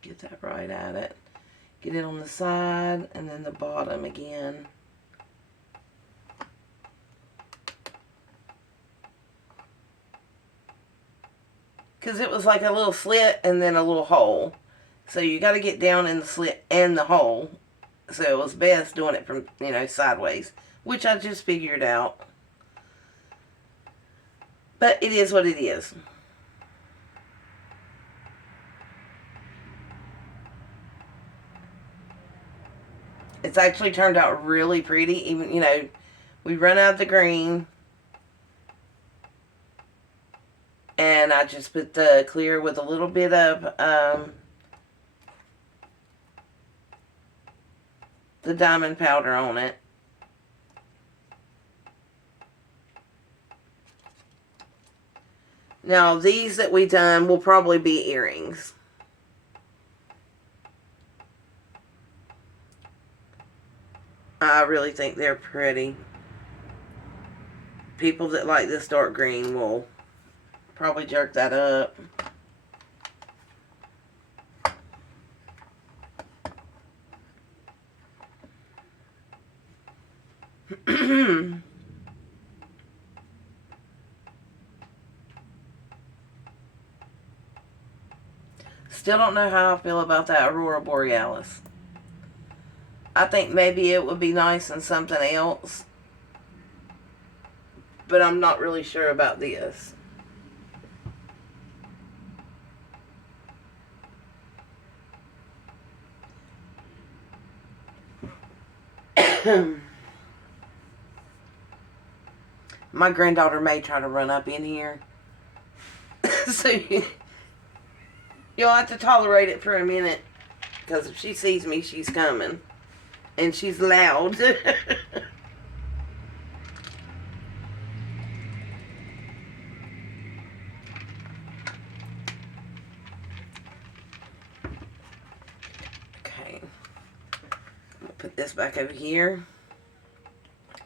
Get that right at it. Get it on the side and then the bottom again. Because it was like a little slit and then a little hole. So you got to get down in the slit and the hole. So it was best doing it from, you know, sideways. Which I just figured out. But it is what it is. It's actually turned out really pretty. Even, you know, we run out of the green. And I just put the clear with a little bit of the diamond powder on it. Now, these that we done will probably be earrings. I really think they're pretty. People that like this dark green will probably jerk that up. Still don't know how I feel about that Aurora Borealis. I think maybe it would be nice in something else. But I'm not really sure about this. My granddaughter may try to run up in here. So you'll have to tolerate it for a minute. Because if she sees me, she's coming. And she's loud. Okay. I'm going to put this back over here.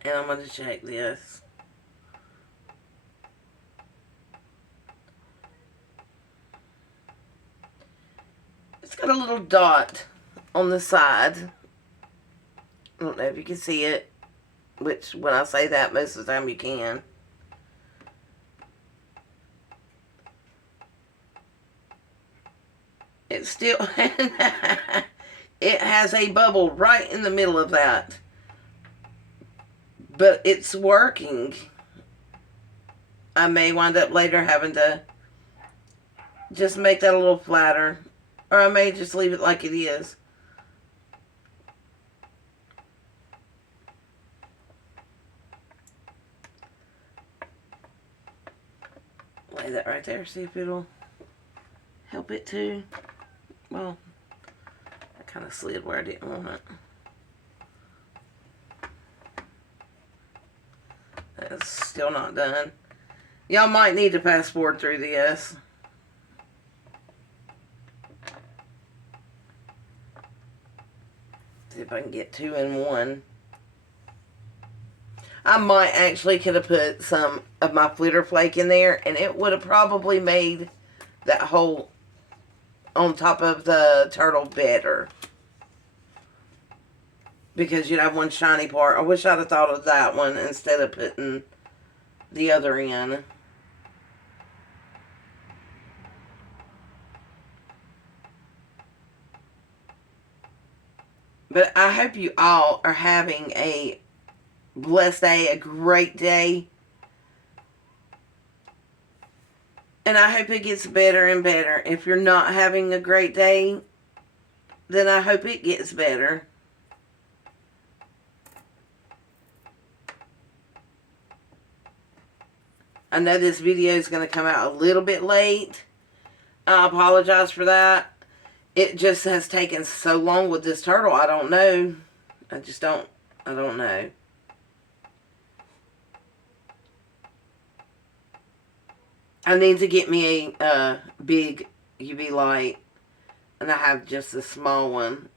And I'm going to check this. It's got a little dot on the side. I don't know if you can see it. Which, when I say that, most of the time you can. It's still... It has a bubble right in the middle of that. But it's working. I may wind up later having to just make that a little flatter. Or I may just leave it like it is. Lay that right there. See if it'll help it too. Well, I kind of slid where I didn't want it. That's still not done. Y'all might need to fast forward through this. See if I can get 2 in 1. I might actually could have put some of my flitter flake in there, and it would have probably made that hole on top of the turtle better. Because you'd have one shiny part. I wish I'd have thought of that one instead of putting the other in. But I hope you all are having a blessed day, a great day. And I hope it gets better and better. If you're not having a great day, then I hope it gets better. I know this video is going to come out a little bit late. I apologize for that. It just has taken so long with this turtle. I don't know. I don't know. I need to get me a big UV light. And I have just a small one.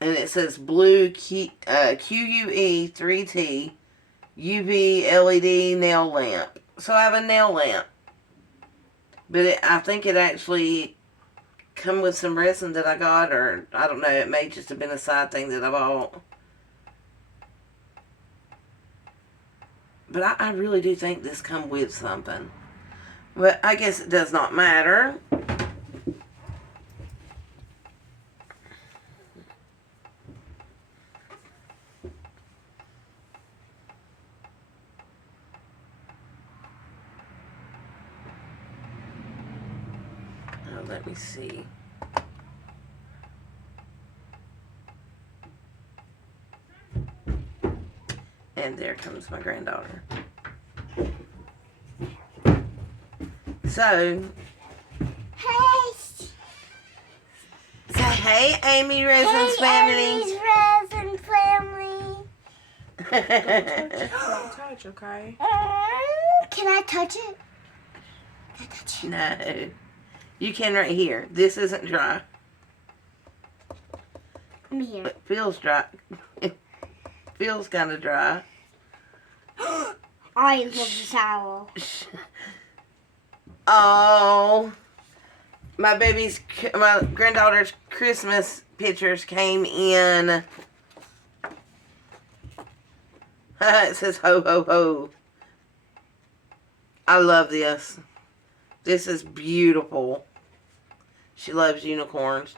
And it says blue QUE 3T UV LED nail lamp. So I have a nail lamp. But I think it actually come with some resin that I got. Or I don't know. It may just have been a side thing that I bought. But I really do think this come with something. But I guess it does not matter. Let me see. And there comes my granddaughter. So, say hey, Amy Resin's family. Amy's Resin family. Don't touch, okay? Can I touch it? Can I touch it? No. You can right here. This isn't dry. Let me hear. It feels dry. It feels kind of dry. I love the towel. Oh. My granddaughter's Christmas pictures came in. It says ho ho ho. I love this. This is beautiful. She loves unicorns.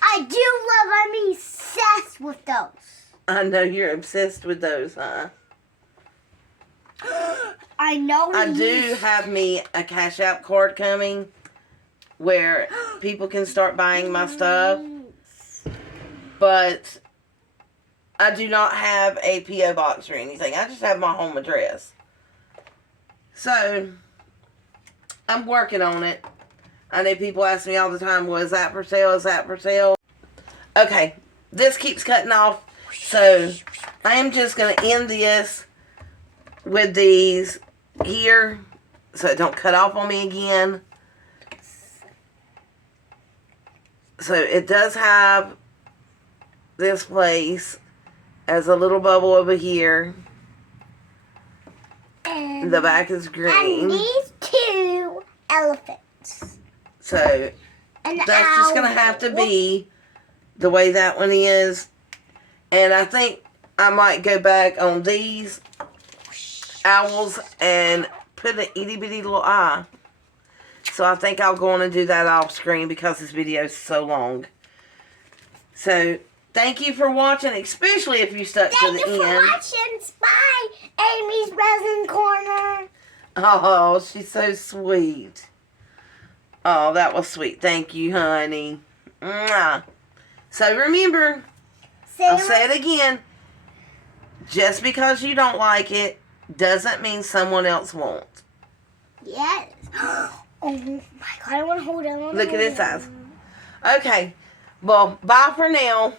I do love. I'm obsessed with those. I know you're obsessed with those, huh? I know. I do have me a cash out card coming where people can start buying my stuff. But I do not have a P.O. box or anything. I just have my home address. So, I'm working on it. I know people ask me all the time, well, is that for sale? Is that for sale? Okay, this keeps cutting off. So, I am just going to end this with these here so it don't cut off on me again. So, it does have this place as a little bubble over here. And The back is green. And these two elephants. So, And that's just going to have to be the way that one is. And I think I might go back on these owls and put an itty bitty little eye. So I think I'll go on and do that off screen because this video is so long. So, thank you for watching, especially if you stuck to the Thank you for end. watching Spy Amy's Resin Corner. Oh, she's so sweet. Oh, that was sweet. Thank you, honey. Mwah. So remember, I'll say it again. Just because you don't like it doesn't mean someone else won't. Yes. Oh my god, I want to hold on. Look at his eyes. Okay. Well, bye for now.